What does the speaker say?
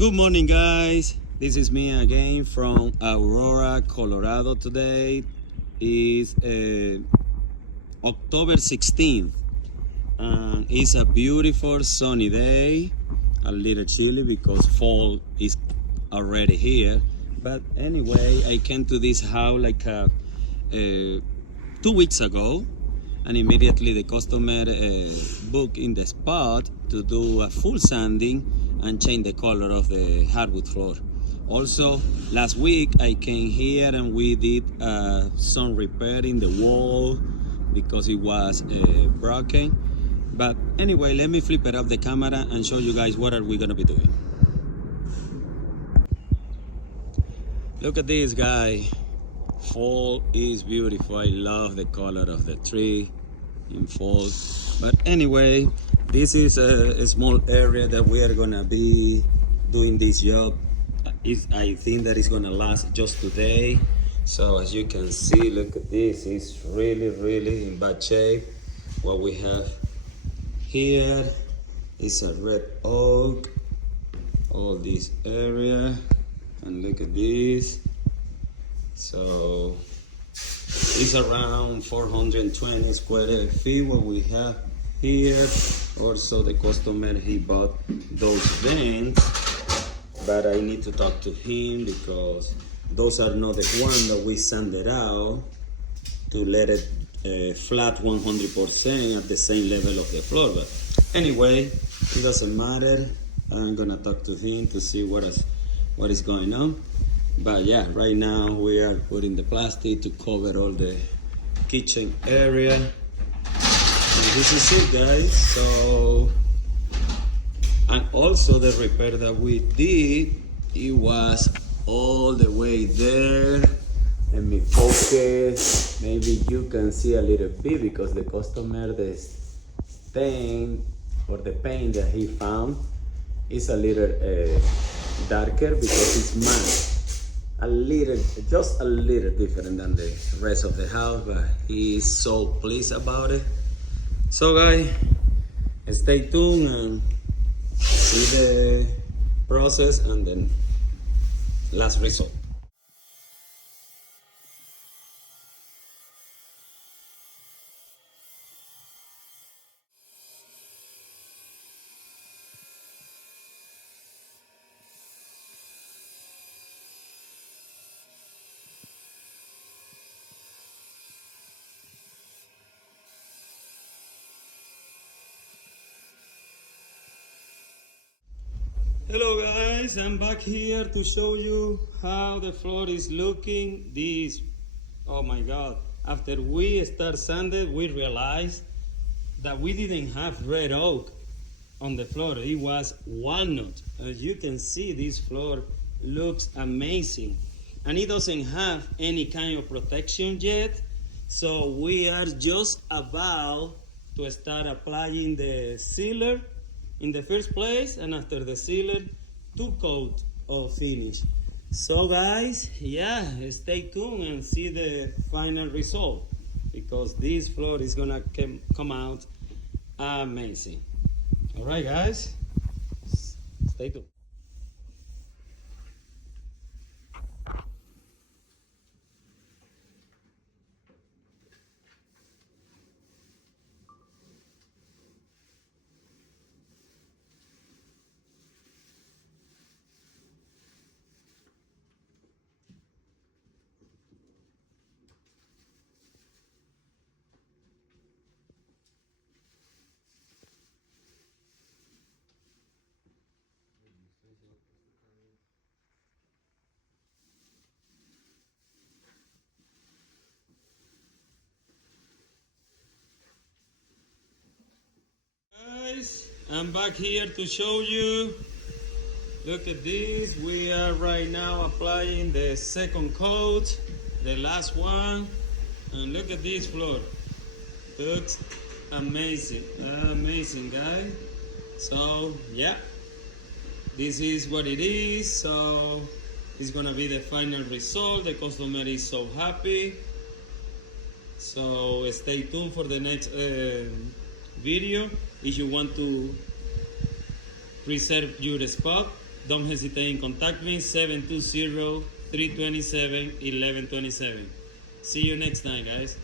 Good morning, guys. This is me again from Aurora, Colorado. Today is October 16th. It's a beautiful sunny day. A little chilly because fall is already here. But anyway, I came to this house like 2 weeks ago, and immediately the customer booked in the spot to do a full sanding and change the color of the hardwood floor. Also, last week I came here and we did some repair in the wall because it was broken. But anyway, let me flip it up the camera and show you guys what are we gonna be doing. Look at this guy. Fall is beautiful. I love the color of the tree in fall. But anyway, this is a small area that we are gonna be doing this job. I think that is gonna last just today. So as you can see, look at this. It's really in bad shape. What we have here is a red oak. All this area, and look at this. So it's around 420 square feet what we have here. Also the customer, he bought those vents, but I need to talk to him because those are not the ones that we sanded out to let it flat 100% at the same level of the floor. But anyway, it doesn't matter. I'm gonna talk to him to see what is going on. But yeah, right now we are putting the plastic to cover all the kitchen area. And this is it, guys. So, and also the repair that we did, it was all the way there. Let me focus. Maybe you can see a little bit because the customer, the stain or the paint that he found is a little darker because it's matte. Just a little different than the rest of the house, but he is so pleased about it. So guys, stay tuned and see the process and then last result. Hello guys, I'm back here to show you how the floor is looking. Oh my god, after we start sanded, we realized that we didn't have red oak on the floor. It was walnut. As you can see, this floor looks amazing. And it doesn't have any kind of protection yet. So we are just about to start applying the sealer in the first place, and after the sealer, 2 coat of finish. So guys, yeah, stay tuned and see the final result because this floor is gonna come out amazing. All right, guys, stay tuned. Guys, I'm back here to show you. Look at this. We are right now applying the second coat, the last one, and look at this floor. Looks amazing, guys. So yeah, this is what it is. So it's gonna be the final result. The customer is so happy. So stay tuned for the next video if you want to reserve your spot. don't hesitate and contact me, 720-327-1127. See you next time, guys.